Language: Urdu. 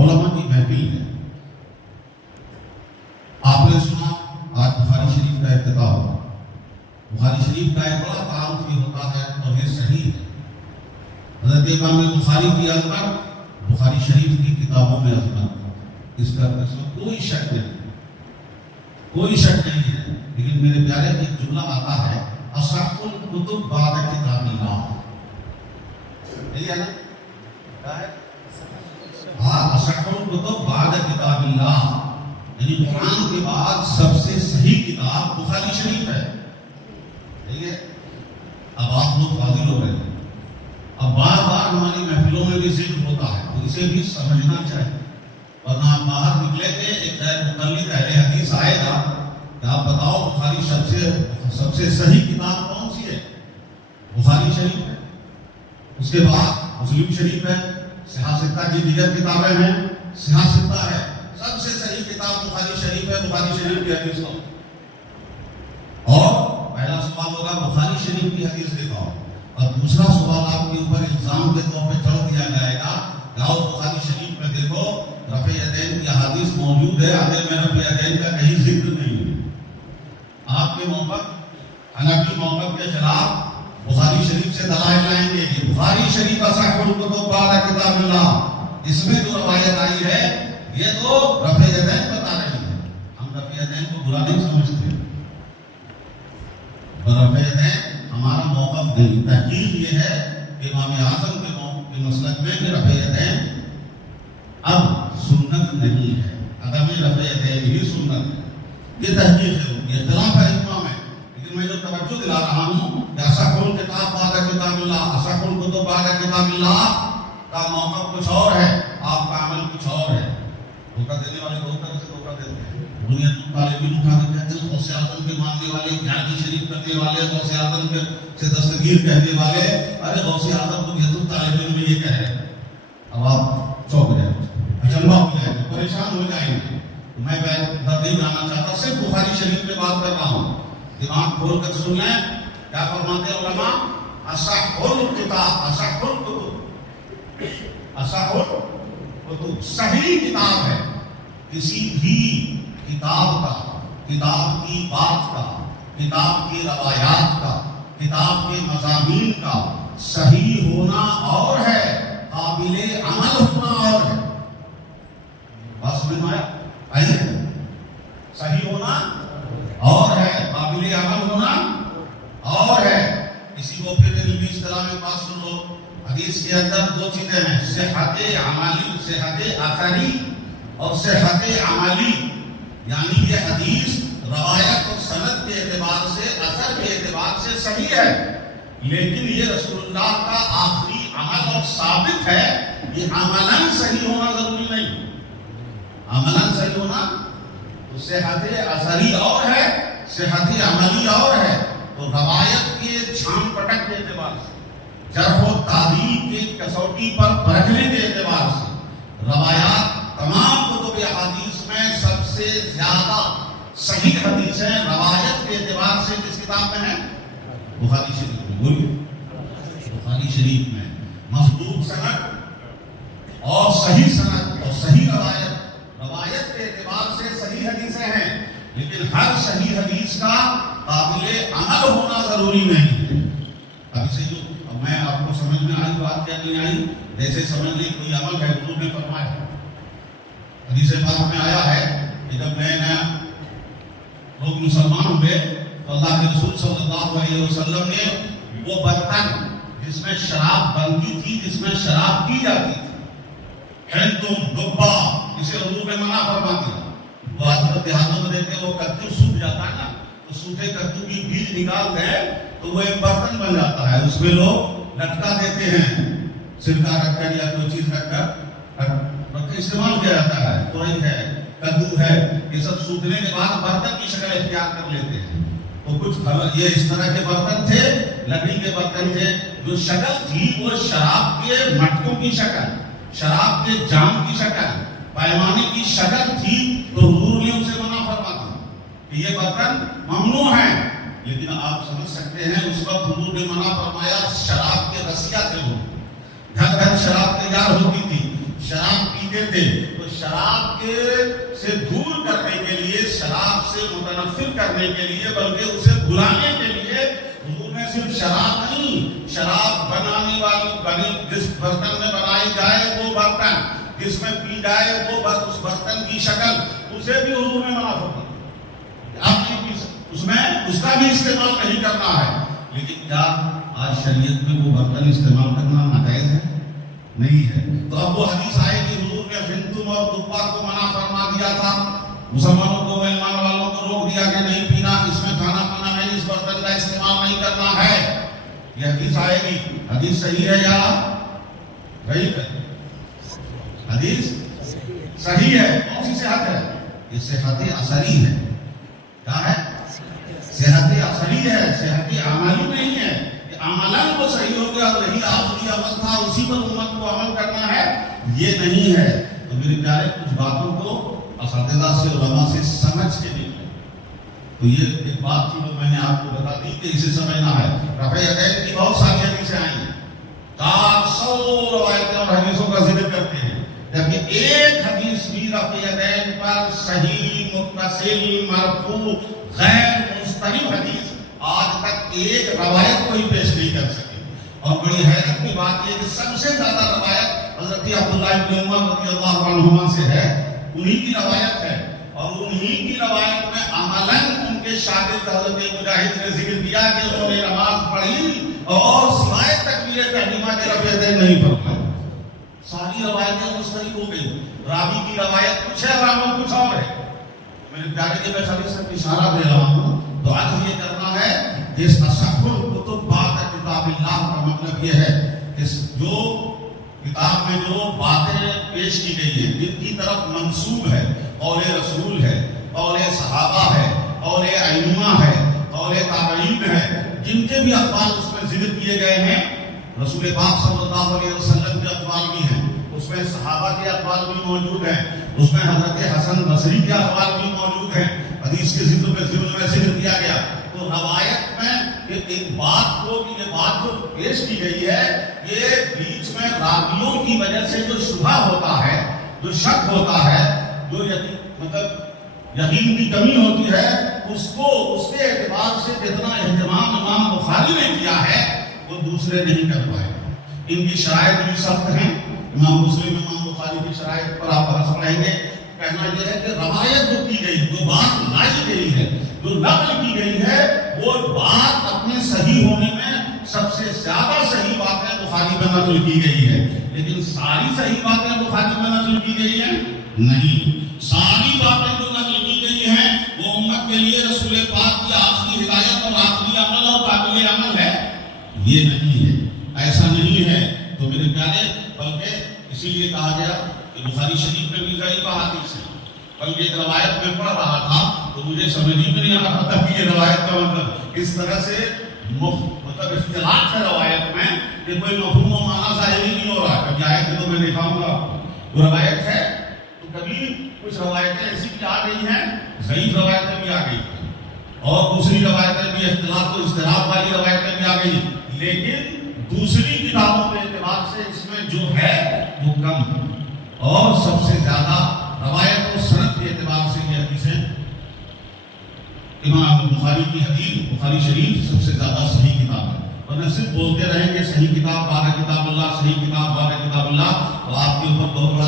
علماء کی محفل ہے. آپ نے سنا آج بخاری شریف کا افتتاح ہوا. بخاری شریف کا ایک بڑا تعارف یہ ہوتا ہے اور یہ صحیح ہے. حضرت امام بخاری کی عظمت بخاری شریف کی کتابوں میں عظمت، اس کا کوئی شک نہیں، کوئی شک نہیں ہے. لیکن میرے پیارے ایک جملہ آتا ہے اصح الکتب بعد کتاب اللہ. یہی ہے نا؟ کیا ہے؟ ہاں، اصح الکتب بعد کتاب اللہ، یعنی قرآن کے بعد سب سے صحیح کتاب بخاری شریف ہے. ٹھیک ہے. اب آپ لوگ فاضل ہو رہے ہیں، اب بار بار ہماری محفلوں میں بھی ذکر ہوتا ہے تو اسے بھی سمجھنا چاہیے. ورنہ آپ باہر نکلے گے ایک غیر مقلد اہل حدیث آئے گا کہ آپ بتاؤ بخاری سب سے صحیح کتاب کون سی ہے؟ بخاری شریف ہے. اس کے بعد مسلم شریف ہے، صحاح ستہ کی دیگر کتابیں ہیں، صحاح ستہ ہے. سب سے صحیح کتاب بخاری شریف ہے. بخاری شریف کی حدیث کو اور پہلا سوال ہوگا بخاری شریف کی حدیث دکھاؤ، اور دوسرا سوال آپ کے اوپر الزام کے طور پہ چڑھ دیا جائے گا کہ آؤ بخاری شریف میں دیکھو رفع یدین کی حدیث موجود ہے، آگے میں رفع یدین کا کہیں ذکر نہیں ہے. آپ کے موقف حنفی موقف کے خلاف بخاری شریف سے دلائل لائیں گے کہ بخاری شریف اصح الکتب بعد کتاب اللہ، اس میں جو روایت آئی ہے یہ تو رفع یدین بتا رہی ہے. ہم رفع یدین کو برا نہیں سمجھتے، رفع یدین ہمارا موقف نہیں. تحقیق یہ ہے کہ امام اعظم کے مسلک میں کہ رفع یدین اب سنت نہیں ہے، عدم رفع یدین ہی سنت ہے. یہ تحقیق ہے، یہ اختلاف ہے اجماع میں. لیکن میں جو توجہ دلا رہا ہوں کہ اصح الکتاب بعد کتاب اللہ، اصح الکتب بعد کتاب اللہ کا موقف کچھ اور ہے، آپ کا عمل کچھ اور ہے. دھوکہ دینے والے دو طرح سے دھوکہ دیتے ہیں. دنیا طالبین اٹھا کے کہتے ہیں غوث اعظم کے ماننے والے، جھاڑی شریف کرنے والے، غوث اعظم سے دستگیر کہنے والے، ارے غوث اعظم کو یہ تو طالبین میں یہ کہہ رہے ہیں. اب آپ چوک جائیں، اچنبا ہو جائیں گے، پریشان ہو جائیں گے. میں نہیں جانا چاہتا، صرف بخاری شریف پہ بات کر رہا ہوں. دماغ کھول کر سن لیں کیا فرماتے ہیں علماء. اصح الکتاب، اصح الکتب، اصح الکتب صحیح کتاب ہے. کسی بھی کتاب کا، کتاب کی بات کا، کتاب کی روایات کا، کتاب کے مضامین کا صحیح ہونا اور ہے، قابل عمل ہونا اور ہے. بات سمجھ میں آئیے، صحیح ہونا اور ہے، قابل عمل ہونا اور ہے. اسی کو پھر علمی اصطلاح میں بات سن لو. حدیث کے اندر دو چیزیں ہیں، صحت عملی، صحت اثری اور صحت عملی. یعنی یہ حدیث روایت اور سند کے اعتبار سے، اثر کے اعتبار سے صحیح ہے، لیکن یہ رسول اللہ کا آخری عمل اور ثابت ہے. یہ عملاً صحیح ہونا ضروری نہیں. عملاً صحیح ہونا تو صحت اثری اور ہے، صحت عملی اور ہے. تو روایت کے چھان پٹک کے اعتبار سے، جرح و تعدیل کی کسوٹی پر پرکھنے کے اعتبار سے روایات تمام کتب احادیث میں سب سے زیادہ صحیح حدیث ہیں روایت کے اعتبار سے کس کتاب میں ہے؟ بخاری شریف میں. بولیے، بخاری شریف میں مضبوط سند اور صحیح سند اور صحیح روایت کے اعتبار سے صحیح حدیثیں ہیں. لیکن ہر صحیح حدیث کا قابل عمل ہونا ضروری نہیں ہے. اب اسے جو میں آپ کو سمجھ میں آئی بات کیا نہیں آئی، جیسے سمجھ لیں کوئی عمل ہے. حضور نے فرمایا، حدیث پاک میں آیا ہے کہ جب نئے نیا لوگ مسلمان ہوئے تو اللہ کے رسول صلی اللہ علیہ وسلم نے وہ برتن جس میں شراب بنتی تھی، جس میں شراب پی جاتی تھی، ہندم ڈبا، اسے حضور نے منع فرما دیا. وہ آج دیہاتوں میں دیکھتے وہ کدو سوکھ جاتا ہے نا، تو سوکھے کدو کی بیج نکال دیں تو وہ ایک برتن بن جاتا ہے، اس میں لوگ لٹکا دیتے ہیں، سرکہ رکھ کر یا کوئی چیز رکھ کر استعمال کیا جاتا ہے. توئی ہے، کدو ہے، یہ سب سوکھنے کے بعد برتن کی شکل اختیار کر لیتے ہیں. تو کچھ یہ اس طرح کے برتن تھے، لکڑی کے برتن تھے، جو شکل تھی وہ شراب کے مٹکوں کی شکل، شراب کے جام کی شکل، پیمانے کی شکل تھی. تو حضور نے اسے منع فرما دیا کہ یہ برتن ممنوع ہیں. لیکن آپ سمجھ سکتے ہیں اس وقت حضور نے منع فرمایا. شراب کے رسیاں تھے، وہ گھر گھر شراب تیار ہوتی تھی. شراب پیتے تھے تو شراب کے سے دور کرنے کے لیے، شراب سے متنفر کرنے کے لیے، بلکہ اسے بھلانے کے لیے حضور نے صرف شراب نہیں، شراب بنانے والی جس برتن میں بنائی جائے وہ برتن، جس میں پی جائے وہ اس برتن کی شکل، اسے بھی حضور نے منع فرمایا، آپ نے اس کا بھی استعمال نہیں کرنا ہے۔ لیکن کیا آج شریعت میں وہ برتن استعمال کرنا ناجائز ہے؟ نہیں ہے۔ تو اب وہ حدیث آئے کہ حضور نے خنتم اور دبا کو منع فرما دیا تھا، مسلمانوں کو، ایمان والوں کو روک دیا کہ نہیں پینا، اس میں کھانا پینا نہیں، اس برتن کا استعمال نہیں کرنا ہے۔ یہ حدیث آئے گی، حدیث صحیح ہے یا غیب ہے؟ حدیث صحیح ہے۔ کون سی صحت ہے؟ یہ صحت اثری ہے۔ کیا ہے؟ صحت اثری ہے، صحت عملی نہیں ہے۔ عملاً وہ صحیح ہو گیا، وہی آخری عمل تھا، اسی پر امت کو عمل کرنا ہے، یہ نہیں ہے۔ تو میرے پیارے کچھ باتوں کو اساتذہ سے، علماء سے سمجھ کے دیکھیں۔ تو یہ ایک بات تھی جو میں نے آپ کو بتا دی کہ اسے سمجھنا ہے۔ رفع یدین کی بہت ساری حدیثیں آئی ہیں، 400 روایتیں اور حدیثوں کا ذکر کرتے ہیں، جبکہ ایک حدیث بھی رفع یدین پر صحیح، متصل، مرفوع، غیر مضطرب حدیث آج تک ایک روایت کو ہی پیش نہیں کر سکے۔ اور بڑی حیرت کی بات یہ کہ سب سے زیادہ روایت حضرت عبداللہ ابن عمر رضی اللہ عنہما سے ہے، انہی کی روایت ہے، اور انہی کی روایت میں عملاً ان کے شاگرد حضرت مجاہد نے ذکر کیا کہ انہوں نے نماز پڑھی اور سوائے تکبیر تحریمہ کے رفع یدین نہیں فرمائے۔ ساری روایتیں مسترد ہو گئی، راوی کی روایت کچھ ہے اور عمل کچھ اور ہے۔ میرے پیارے کے میں خالی صرف اشارہ دے رہا ہوں، تو عرض یہ کرنا ہے کہ اس اصح الکتب بعد کتاب اللہ کا مطلب یہ ہے کہ جو کتاب میں جو باتیں پیش کی گئی ہیں، جن کی طرف منسوب ہے، قول رسول ہے، قول صحابہ ہے، قول ائمہ ہے، قول تابعین ہے، جن کے بھی اقوال اس میں ذکر کیے گئے ہیں، رسول پاک صلی اللہ علیہ وسلم کے اقوال بھی ہیں، اس میں صحابہ کے اقوال بھی موجود ہیں، اس میں حضرت حسن بصری کے اقوال بھی موجود ہیں، حدیث کے ذکر میں ذکر کیا گیا۔ تو روایت میں ایک بات کو، یہ بات جو پیش کی گئی ہے، یہ بیچ میں راویوں کی وجہ سے جو شبہ ہوتا ہے، جو شک ہوتا ہے، جو یقین کی کمی ہوتی ہے، اس کے اعتبار سے جتنا اہتمام امام بخاری نے کیا ہے وہ دوسرے نہیں کر پائے۔ ان کی شرائط بھی سخت ہیں، امام مسلم، امام بخاری کی شرائط پر آپ بحث پڑھیں گے۔ کہنا یہ ہے کہ روایت جو کی گئی، جو بات لائی گئی ہے، جو نقل کی گئی ہے، وہ بات اپنے صحیح ہونے میں سب سے زیادہ صحیح باتیں بخاری میں نقل کی گئی ہے، لیکن ساری صحیح باتیں بخاری میں نقل کی گئی ہیں نہیں۔ ساری باتیں جو نقل کی گئی ہیں وہ امت کے لیے رسول پاک کی آخری ہدایت اور آخری عمل اور قابل عمل ہے، یہ نہیں ہے، ایسا نہیں ہے۔ تو میرے پیارے، بلکہ اسی لیے کہا گیا کہ بخاری شریف میں بھی ضعیف حدیث ہے، بلکہ ایک روایت میں پڑھ رہا تھا تو مجھے سمجھ میں نہیں آ رہا تھا کہ یہ روایت کا مطلب اس طرح سے مطلب اختلاف ہے روایت میں کہ کوئی مفہوم و معنی ظاہر ہی نہیں ہو رہا۔ کبھی آئے گی تو میں دکھاؤں گا وہ روایت ہے، تو کبھی کچھ روایتیں ایسی بھی آ گئی ہیں، ضعیف روایتیں بھی آ گئی ہیں، اور دوسری روایتیں بھی اختلاف و اضطراب والی روایتیں بھی آ گئی، لیکن دوسری کتابوں کے اعتبار سے اس میں جو ہے وہ کم ہے، اور سب سے زیادہ روایت و سند کے اعتبار سے یہ حدیثیں امام بخاری کی حدیث، بخاری شریف سب سے زیادہ صحیح کتاب ہے۔ اور نہ صرف بولتے رہیں کہ صحیح کتاب بعد کتاب اللہ، صحیح کتاب بعد کتاب اللہ، تو آپ کے اوپر بہت بڑا